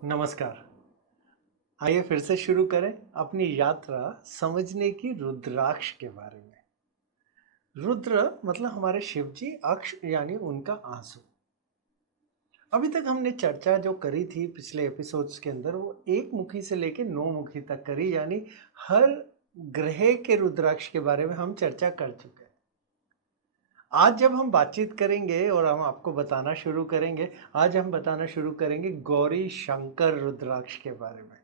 नमस्कार। आइए फिर से शुरू करें अपनी यात्रा समझने की रुद्राक्ष के बारे में। रुद्र मतलब हमारे शिव जी, अक्ष यानी उनका आंसू। अभी तक हमने चर्चा जो करी थी पिछले एपिसोड्स के अंदर वो एक मुखी से लेकर नौ मुखी तक करी, यानी हर ग्रह के रुद्राक्ष के बारे में हम चर्चा कर चुके हैं। आज जब हम बातचीत करेंगे और हम आपको बताना शुरू करेंगे, आज हम बताना शुरू करेंगे गौरी शंकर रुद्राक्ष के बारे में।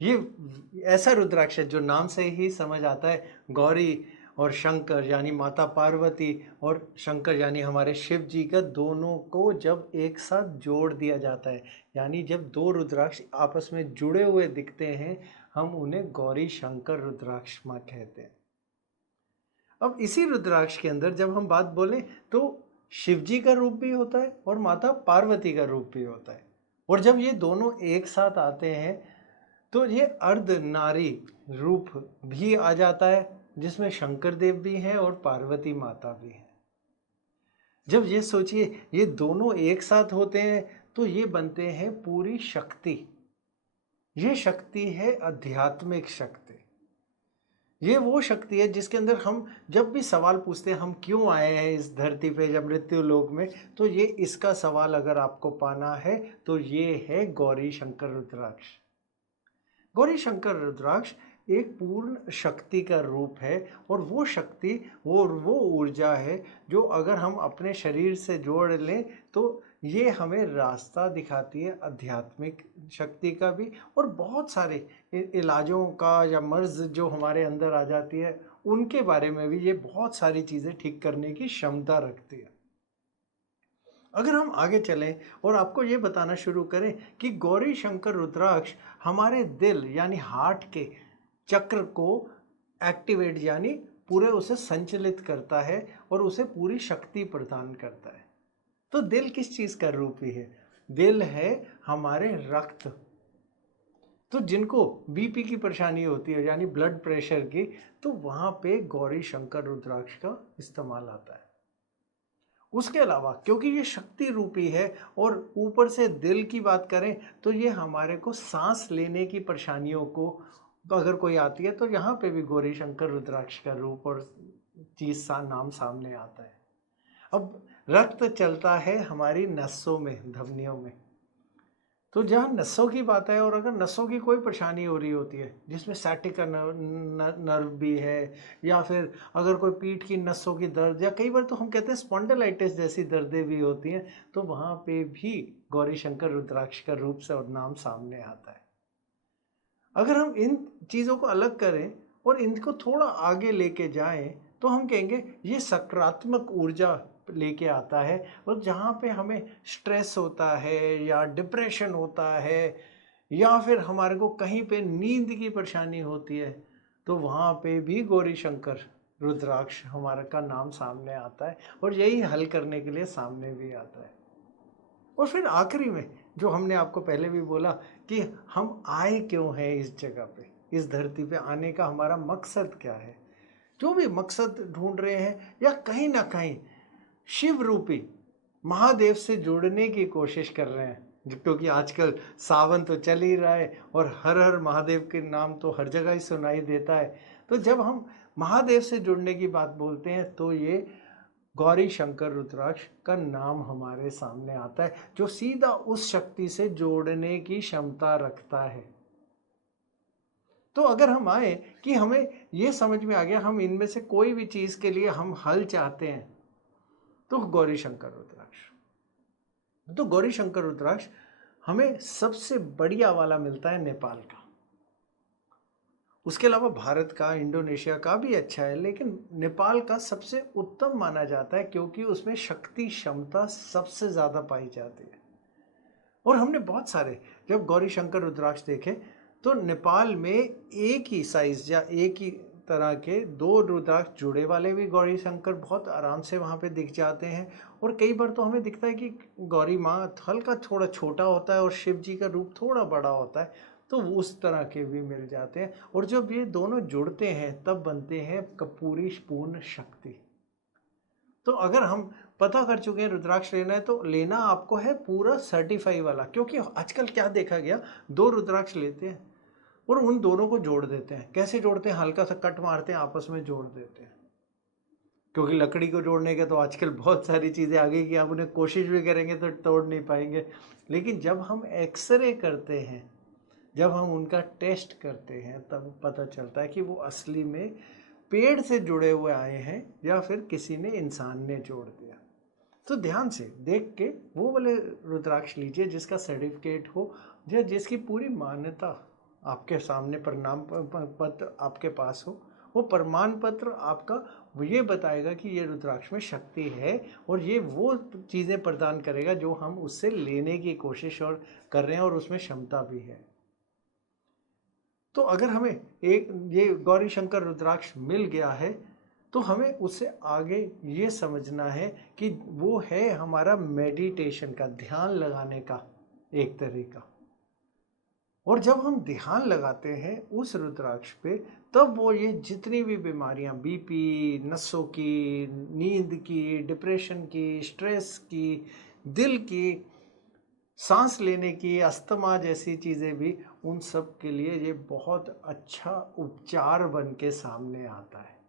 ये ऐसा रुद्राक्ष है जो नाम से ही समझ आता है, गौरी और शंकर यानी माता पार्वती और शंकर यानी हमारे शिव जी का, दोनों को जब एक साथ जोड़ दिया जाता है, यानी जब दो रुद्राक्ष आपस में जुड़े हुए दिखते हैं, हम उन्हें गौरी शंकर रुद्राक्ष कहते हैं। अब इसी रुद्राक्ष के अंदर जब हम बात बोलें तो शिव जी का रूप भी होता है और माता पार्वती का रूप भी होता है, और जब ये दोनों एक साथ आते हैं तो ये अर्ध नारी रूप भी आ जाता है, जिसमें शंकर देव भी हैं और पार्वती माता भी हैं। जब ये सोचिए ये दोनों एक साथ होते हैं तो ये बनते हैं पूरी शक्ति। ये शक्ति है आध्यात्मिक शक्ति। ये वो शक्ति है जिसके अंदर हम जब भी सवाल पूछते हैं हम क्यों आए हैं इस धरती पे जब मृत्यु लोक में, तो ये इसका सवाल अगर आपको पाना है तो ये है गौरी शंकर रुद्राक्ष। गौरी शंकर रुद्राक्ष एक पूर्ण शक्ति का रूप है, और वो शक्ति वो ऊर्जा है जो अगर हम अपने शरीर से जोड़ लें तो ये हमें रास्ता दिखाती है आध्यात्मिक शक्ति का भी, और बहुत सारे इलाजों का या मर्ज जो हमारे अंदर आ जाती है उनके बारे में भी ये बहुत सारी चीज़ें ठीक करने की क्षमता रखती है। अगर हम आगे चलें और आपको ये बताना शुरू करें कि गौरी शंकर रुद्राक्ष हमारे दिल यानी हार्ट के चक्र को एक्टिवेट यानी पूरे उसे संचलित करता है और उसे पूरी शक्ति प्रदान करता है। तो दिल किस चीज़ का रूप ही है? दिल है हमारे रक्त। तो जिनको बीपी की परेशानी होती है यानी ब्लड प्रेशर की, तो वहाँ पे गौरी शंकर रुद्राक्ष का इस्तेमाल आता है। उसके अलावा क्योंकि ये शक्ति रूपी है और ऊपर से दिल की बात करें तो ये हमारे को सांस लेने की परेशानियों को अगर कोई आती है तो यहाँ पे भी गौरी शंकर रुद्राक्ष का रूप और चीज नाम सामने आता है। अब रक्त चलता है हमारी नसों में, धमनियों में। तो जहाँ नसों की बात है और अगर नसों की कोई परेशानी हो रही होती है जिसमें सैटिका नर्व भी है, या फिर अगर कोई पीठ की नसों की दर्द, या कई बार तो हम कहते हैं स्पॉन्डिलाइटिस जैसी दर्दें भी होती हैं, तो वहाँ पे भी गौरी शंकर रुद्राक्ष का रूप से और नाम सामने आता है। अगर हम इन चीज़ों को अलग करें और इनको थोड़ा आगे लेके जाएं तो हम कहेंगे ये सकारात्मक ऊर्जा लेके आता है, और जहाँ पे हमें स्ट्रेस होता है या डिप्रेशन होता है या फिर हमारे को कहीं पे नींद की परेशानी होती है, तो वहाँ पे भी गौरी शंकर रुद्राक्ष हमारा का नाम सामने आता है और यही हल करने के लिए सामने भी आता है। और फिर आखिरी में जो हमने आपको पहले भी बोला कि हम आए क्यों हैं इस जगह पे, इस धरती पे आने का हमारा मकसद क्या है। जो भी मकसद ढूंढ रहे हैं या कहीं ना कहीं शिव रूपी महादेव से जुड़ने की कोशिश कर रहे हैं, क्योंकि आजकल सावन तो चल ही रहा है और हर हर महादेव के नाम तो हर जगह ही सुनाई देता है। तो जब हम महादेव से जुड़ने की बात बोलते हैं तो ये गौरी शंकर रुद्राक्ष का नाम हमारे सामने आता है, जो सीधा उस शक्ति से जोड़ने की क्षमता रखता है। तो अगर हम आए कि हमें ये समझ में आ गया हम इनमें से कोई भी चीज के लिए हम हल चाहते हैं, तो गौरी शंकर रुद्राक्ष। तो गौरी शंकर रुद्राक्ष हमें सबसे बढ़िया वाला मिलता है नेपाल का। उसके अलावा भारत का, इंडोनेशिया का भी अच्छा है, लेकिन नेपाल का सबसे उत्तम माना जाता है क्योंकि उसमें शक्ति क्षमता सबसे ज़्यादा पाई जाती है। और हमने बहुत सारे जब गौरी शंकर रुद्राक्ष देखे तो नेपाल में एक ही साइज या एक ही तरह के दो रुद्राक्ष जुड़े वाले भी गौरी शंकर बहुत आराम से वहाँ पे दिख जाते हैं, और कई बार तो हमें दिखता है कि गौरी माँ हल्का थोड़ा छोटा होता है और शिव जी का रूप थोड़ा बड़ा होता है, तो वो उस तरह के भी मिल जाते हैं। और जब ये दोनों जुड़ते हैं तब बनते हैं पूरी पूर्ण शक्ति। तो अगर हम पता कर चुके हैं रुद्राक्ष लेना है तो लेना आपको है पूरा सर्टिफाई वाला, क्योंकि आजकल क्या देखा गया, 2 रुद्राक्ष लेते हैं और उन दोनों को जोड़ देते हैं। कैसे जोड़ते हैं? हल्का सा कट मारते हैं, आपस में जोड़ देते हैं। क्योंकि लकड़ी को जोड़ने के तो आजकल बहुत सारी चीज़ें आ गई कि आप उन्हें कोशिश भी करेंगे तो तोड़ नहीं पाएंगे। लेकिन जब हम एक्सरे करते हैं, जब हम उनका टेस्ट करते हैं, तब पता चलता है कि वो असली में पेड़ से जुड़े हुए आए हैं या फिर किसी ने, इंसान ने जोड़ दिया। तो ध्यान से देख के वो वाले रुद्राक्ष लीजिए जिसका सर्टिफिकेट हो, या जिसकी पूरी मान्यता आपके सामने, प्रमाण पत्र आपके पास हो। वो प्रमाण पत्र आपका वो ये बताएगा कि ये रुद्राक्ष में शक्ति है और ये वो चीज़ें प्रदान करेगा जो हम उससे लेने की कोशिश और कर रहे हैं, और उसमें क्षमता भी है। तो अगर हमें एक ये गौरी शंकर रुद्राक्ष मिल गया है तो हमें उससे आगे ये समझना है कि वो है हमारा मेडिटेशन का, ध्यान लगाने का एक तरीका। और जब हम ध्यान लगाते हैं उस रुद्राक्ष पे, तब वो ये जितनी भी बीमारियां, बीपी, नसों की, नींद की, डिप्रेशन की, स्ट्रेस की, दिल की, सांस लेने की, अस्थमा जैसी चीज़ें भी, उन सब के लिए ये बहुत अच्छा उपचार बन के सामने आता है।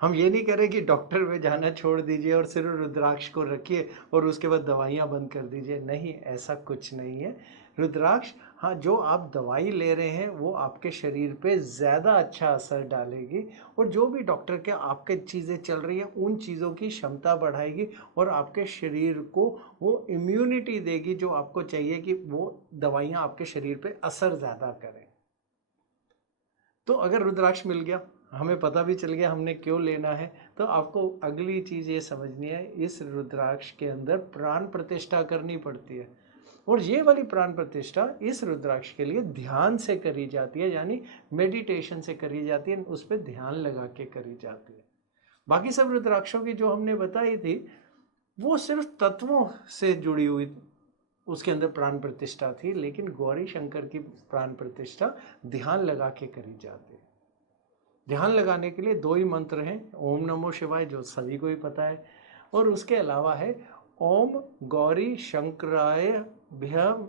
हम ये नहीं करें कि डॉक्टर में जाना छोड़ दीजिए और सिर्फ रुद्राक्ष को रखिए और उसके बाद दवाइयाँ बंद कर दीजिए। नहीं, ऐसा कुछ नहीं है। रुद्राक्ष, हाँ, जो आप दवाई ले रहे हैं वो आपके शरीर पे ज़्यादा अच्छा असर डालेगी, और जो भी डॉक्टर के आपके चीज़ें चल रही हैं उन चीज़ों की क्षमता बढ़ाएगी और आपके शरीर को वो इम्यूनिटी देगी जो आपको चाहिए कि वो दवाइयाँ आपके शरीर पे असर ज़्यादा करें। तो अगर रुद्राक्ष मिल गया, हमें पता भी चल गया हमने क्यों लेना है, तो आपको अगली चीज़ ये समझनी है, इस रुद्राक्ष के अंदर प्राण प्रतिष्ठा करनी पड़ती है। और ये वाली प्राण प्रतिष्ठा इस रुद्राक्ष के लिए ध्यान से करी जाती है, यानी मेडिटेशन से करी जाती है, उस पर ध्यान लगा के करी जाती है। बाकी सब रुद्राक्षों की जो हमने बताई थी वो सिर्फ तत्वों से जुड़ी हुई, उसके अंदर प्राण प्रतिष्ठा थी, लेकिन गौरी शंकर की प्राण प्रतिष्ठा ध्यान लगा के करी जाती है। ध्यान लगाने के लिए 2 ही मंत्र हैं, ओम नमो शिवाय जो सभी को ही पता है, और उसके अलावा है ओम गौरी शंकराय भ्यम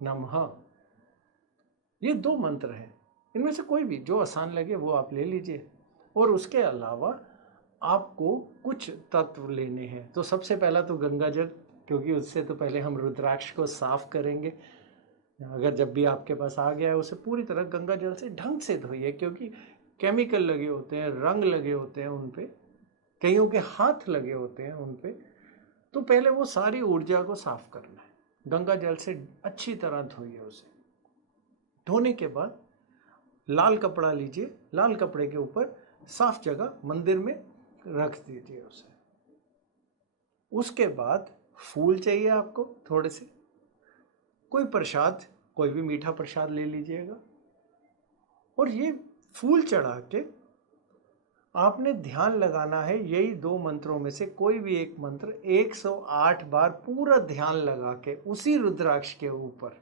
नमः। ये 2 मंत्र हैं, इनमें से कोई भी जो आसान लगे वो आप ले लीजिए। और उसके अलावा आपको कुछ तत्व लेने हैं। तो सबसे पहला तो गंगा जल, क्योंकि उससे तो पहले हम रुद्राक्ष को साफ करेंगे। अगर जब भी आपके पास आ गया है उसे पूरी तरह गंगा जल से ढंग से धोइए, क्योंकि केमिकल लगे होते हैं, रंग लगे होते हैं उन पे, कईयों के हाथ लगे होते हैं उन पे। तो पहले वो सारी ऊर्जा को साफ करना है, गंगा जल से अच्छी तरह धोइए उसे। धोने के बाद लाल कपड़ा लीजिए, लाल कपड़े के ऊपर साफ जगह मंदिर में रख दीजिए उसे। उसके बाद फूल चाहिए आपको थोड़े से, कोई प्रसाद, कोई भी मीठा प्रसाद ले लीजिएगा, और ये फूल चढ़ा के आपने ध्यान लगाना है यही 2 मंत्रों में से कोई भी एक मंत्र 108 बार पूरा ध्यान लगा के उसी रुद्राक्ष के ऊपर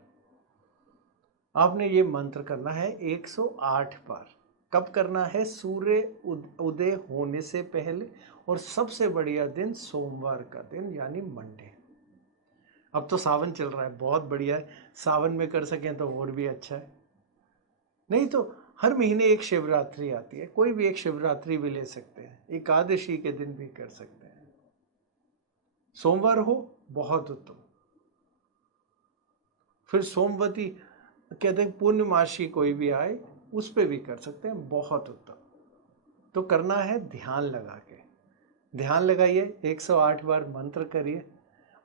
आपने ये मंत्र करना है 108 बार। कब करना है? सूर्य उदय होने से पहले, और सबसे बढ़िया दिन सोमवार का दिन, यानी मंडे। अब तो सावन चल रहा है, बहुत बढ़िया है, सावन में कर सकें तो और भी अच्छा है। नहीं तो हर महीने एक शिवरात्रि आती है, कोई भी एक शिवरात्रि भी ले सकते हैं, एकादशी के दिन भी कर सकते हैं। सोमवार हो, बहुत उत्तम। फिर सोमवती कहते हैं, पूर्णमासी कोई भी आए उस पर भी कर सकते हैं, बहुत उत्तम। तो करना है ध्यान लगा के, ध्यान लगाइए, 108 बार मंत्र करिए,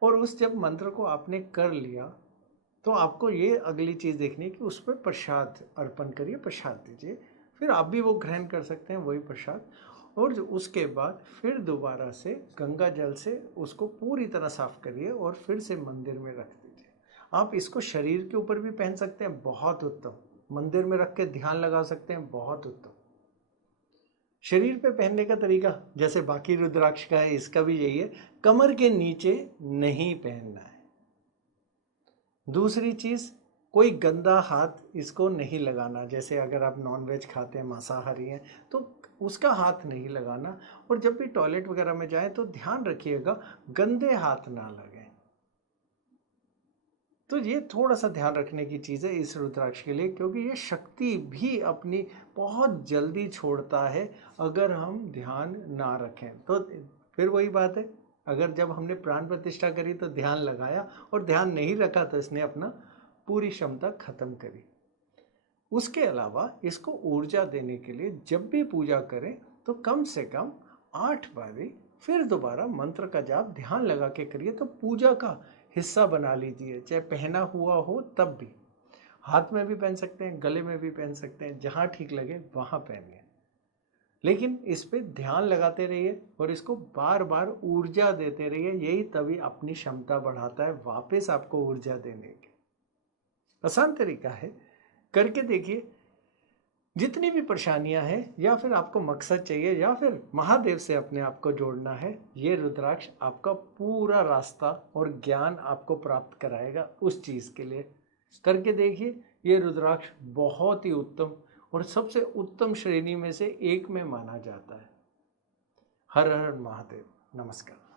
और उस जब मंत्र को आपने कर लिया तो आपको ये अगली चीज़ देखनी है कि उस पर प्रसाद अर्पण करिए, प्रसाद दीजिए, फिर आप भी वो ग्रहण कर सकते हैं वही प्रसाद। और उसके बाद फिर दोबारा से गंगा जल से उसको पूरी तरह साफ करिए और फिर से मंदिर में रख दीजिए। आप इसको शरीर के ऊपर भी पहन सकते हैं, बहुत उत्तम। मंदिर में रख के ध्यान लगा सकते हैं, बहुत उत्तम। शरीर पे पहनने का तरीका जैसे बाकी रुद्राक्ष का है, इसका भी यही है, कमर के नीचे नहीं पहनना है। दूसरी चीज़, कोई गंदा हाथ इसको नहीं लगाना। जैसे अगर आप नॉनवेज खाते हैं, मांसाहारी हैं, तो उसका हाथ नहीं लगाना। और जब भी टॉयलेट वगैरह में जाएं तो ध्यान रखिएगा गंदे हाथ ना लगें। तो ये थोड़ा-सा ध्यान रखने की चीज़ है इस रुद्राक्ष के लिए, क्योंकि ये शक्ति भी अपनी बहुत जल्दी छोड़ता है अगर हम ध्यान ना रखें। तो फिर वही बात है, अगर जब हमने प्राण प्रतिष्ठा करी तो ध्यान लगाया, और ध्यान नहीं रखा तो इसने अपना पूरी क्षमता खत्म करी। उसके अलावा इसको ऊर्जा देने के लिए जब भी पूजा करें तो कम से कम 8 बारी फिर दोबारा मंत्र का जाप ध्यान लगा के करिए, तो पूजा का हिस्सा बना लीजिए। चाहे पहना हुआ हो तब भी, हाथ में भी पहन सकते हैं, गले में भी पहन सकते हैं, जहाँ ठीक लगे वहाँ पहनिए। लेकिन इस पे ध्यान लगाते रहिए और इसको बार बार ऊर्जा देते रहिए। यही तभी अपनी क्षमता बढ़ाता है वापस आपको ऊर्जा देने की। आसान तरीका है, करके देखिए। जितनी भी परेशानियां हैं, या फिर आपको मकसद चाहिए, या फिर महादेव से अपने आप को जोड़ना है, ये रुद्राक्ष आपका पूरा रास्ता और ज्ञान आपको प्राप्त कराएगा उस चीज़ के लिए। करके देखिए, ये रुद्राक्ष बहुत ही उत्तम और सबसे उत्तम श्रेणी में से एक में माना जाता है। हर हर महादेव। नमस्कार।